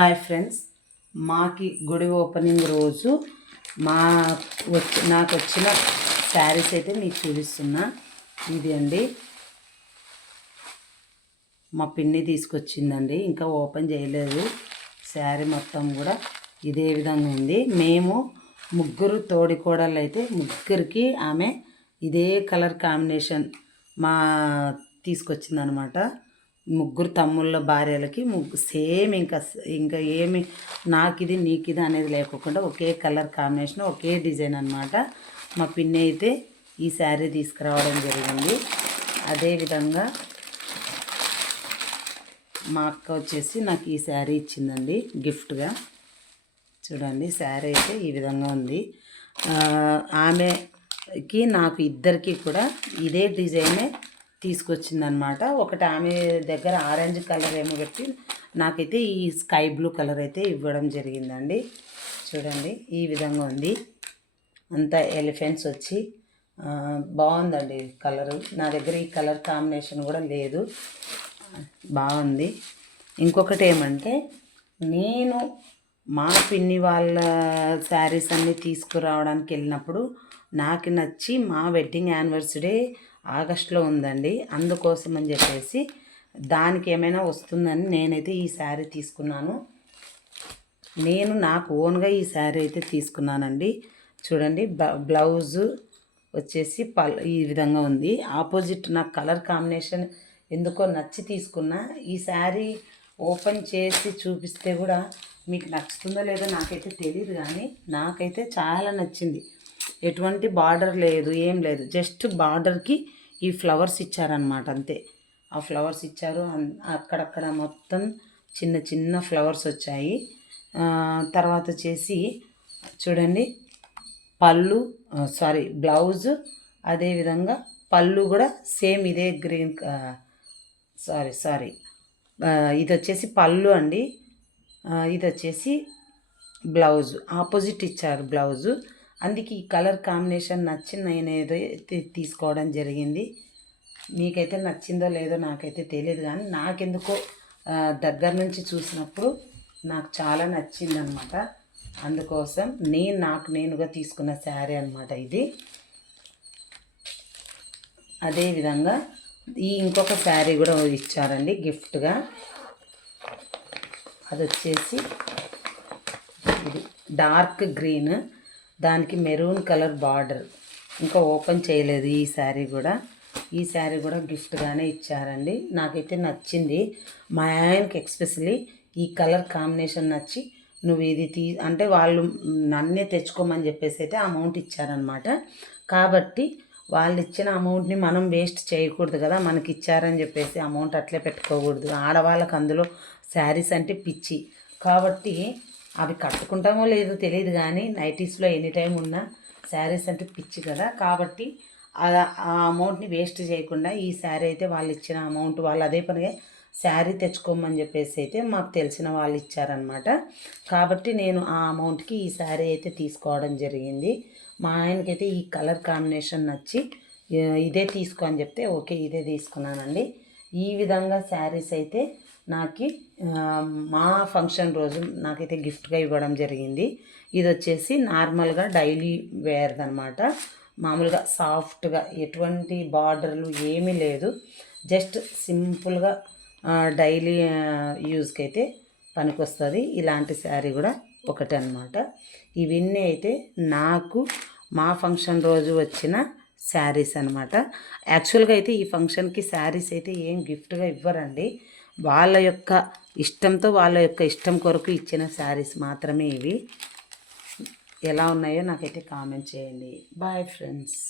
Hi friends, మాకి గుడి opening రోజు నాకు వచ్చిన శారీస్ అయితే మీకు చూపిస్తున్నా. ఇది అండి మా పిన్ని తీసుకొచ్చిందండి, ఇంకా ఓపెన్ చేయలేదు. శారీ మొత్తం కూడా ఇదే విధంగా ఉంది. మేము ముగ్గురు తోడికోడళ్ళు అయితే ముగ్గురికి ఆమె ఇదే కలర్ కాంబినేషన్ తీసుకొచ్చిందనమాట. ముగ్గురు తమ్ముళ్ళ భార్యలకి సేమ్ ఇంకా ఏమి నాకు ఇది నీకు ఇది అనేది లేకుండా ఒకే కలర్ కాంబినేషన్, ఒకే డిజైన్ అనమాట. మా పిన్ని అయితే ఈ శారీ తీసుకురావడం జరిగింది. అదేవిధంగా మా అక్క వచ్చేసి నాకు ఈ శారీ ఇచ్చిందండి గిఫ్ట్గా. చూడండి, శారీ అయితే ఈ విధంగా ఉంది. ఆమెకి నాకు ఇద్దరికి కూడా ఇదే డిజైనే తీసుకొచ్చిందనమాట. ఒకటి ఆమె దగ్గర ఆరెంజ్ కలర్ ఏమో పెట్టి నాకైతే ఈ స్కై బ్లూ కలర్ అయితే ఇవ్వడం జరిగిందండి. చూడండి, ఈ విధంగా ఉంది. అంతా ఎలిఫెంట్స్ వచ్చి బాగుందండి కలరు. నా దగ్గర ఈ కలర్ కాంబినేషన్ కూడా లేదు, బాగుంది. ఇంకొకటి ఏమంటే, నేను మా పిన్ని వాళ్ళ శారీస్ అన్నీ తీసుకురావడానికి వెళ్ళినప్పుడు నాకు నచ్చి మా వెడ్డింగ్ యానివర్సరీ ఆగస్టులో ఉందండి. అందుకోసం అని చెప్పేసి దానికి ఏమైనా వస్తుందని నేనైతే ఈ శారీ తీసుకున్నాను. నేను నాకు ఓన్గా ఈ శారీ అయితే తీసుకున్నానండి. చూడండి, బ్లౌజు వచ్చేసి ఈ విధంగా ఉంది. ఆపోజిట్ నాకు కలర్ కాంబినేషన్ ఎందుకో నచ్చి తీసుకున్నా. ఈ శారీ ఓపెన్ చేసి చూపిస్తే కూడా మీకు నచ్చుతుందో లేదో నాకైతే తెలియదు, కానీ నాకైతే చాలా నచ్చింది. ఎటువంటి బార్డర్ లేదు, ఏం లేదు, జస్ట్ బార్డర్కి ఈ ఫ్లవర్స్ ఇచ్చారనమాట, అంతే. ఆ ఫ్లవర్స్ ఇచ్చారు, అక్కడక్కడ మొత్తం చిన్న చిన్న ఫ్లవర్స్ వచ్చాయి. తర్వాత వచ్చేసి చూడండి, బ్లౌజు అదేవిధంగా పళ్ళు కూడా సేమ్ ఇదే గ్రీన్, ఇది వచ్చేసి పళ్ళు అండి, ఇది వచ్చేసి బ్లౌజు ఆపోజిట్ ఇచ్చారు బ్లౌజు. అందుకే ఈ కలర్ కాంబినేషన్ నచ్చి నేను ఏదో తీసుకోవడం జరిగింది. మీకైతే నచ్చిందో లేదో నాకైతే తెలియదు, కానీ నాకెందుకో దగ్గర నుంచి చూసినప్పుడు నాకు చాలా నచ్చిందనమాట. అందుకోసం నాకు నేనుగా తీసుకున్న శారీ అనమాట ఇది. అదేవిధంగా ఇంకొక శారీ కూడా ఇచ్చారండి గిఫ్ట్గా. అది వచ్చేసి ఇది డార్క్ గ్రీన్, దానికి మెరూన్ కలర్ బార్డర్. ఇంకా ఓపెన్ చేయలేదు ఈ శారీ కూడా గిఫ్ట్గానే ఇచ్చారండి. నాకైతే నచ్చింది. మా ఆయనకి ఎక్స్పెషలీ ఈ కలర్ కాంబినేషన్ నచ్చి నువ్వు ఇది అంటే వాళ్ళు నన్నే తెచ్చుకోమని చెప్పేసి అయితే అమౌంట్ ఇచ్చారనమాట. కాబట్టి వాళ్ళు ఇచ్చిన అమౌంట్ని మనం వేస్ట్ చేయకూడదు కదా. మనకి ఇచ్చారని చెప్పేసి అమౌంట్ అట్లే పెట్టుకోకూడదు. ఆడవాళ్ళకి అందులో శారీస్ అంటే పిచ్చి. కాబట్టి అవి కట్టుకుంటామో లేదో తెలియదు, కానీ నైటీస్లో ఎనీ టైం ఉన్న శారీస్ అంటే పిచ్చి కదా. కాబట్టి ఆ అమౌంట్ని వేస్ట్ చేయకుండా ఈ శారీ అయితే వాళ్ళు ఇచ్చిన అమౌంట్, వాళ్ళు అదే పనిగా శారీ తెచ్చుకోమని చెప్పేసి అయితే మాకు తెలిసిన వాళ్ళు ఇచ్చారనమాట. కాబట్టి నేను ఆ అమౌంట్కి ఈ శారీ అయితే తీసుకోవడం జరిగింది. మా ఆయనకైతే ఈ కలర్ కాంబినేషన్ నచ్చి ఇదే తీసుకో అని చెప్తే ఓకే, ఇదే తీసుకున్నానండి. ఈ విధంగా శారీస్ అయితే నాకు మా ఫంక్షన్ రోజు నాకైతే గిఫ్ట్గా ఇవ్వడం జరిగింది. ఇది వచ్చేసి నార్మల్గా డైలీ వేర్ది అనమాట. మామూలుగా సాఫ్ట్గా ఎటువంటి బార్డర్లు ఏమీ లేదు, జస్ట్ సింపుల్గా డైలీ యూజ్కి అయితే పనికొస్తుంది. ఇలాంటి శారీ కూడా ఒకటి అనమాట. ఇవన్నీ అయితే నాకు మా ఫంక్షన్ రోజు వచ్చిన శారీస్ అనమాట. యాక్చువల్గా అయితే ఈ ఫంక్షన్కి శారీస్ అయితే ఏం గిఫ్ట్గా ఇవ్వరండి. వాళ్ళ యొక్క ఇష్టంతో, వాళ్ళ యొక్క ఇష్టం కొరకు ఇచ్చిన శారీస్ మాత్రమే ఇవి. ఎలా ఉన్నాయో నాకైతే కామెంట్ చేయండి. Bye friends.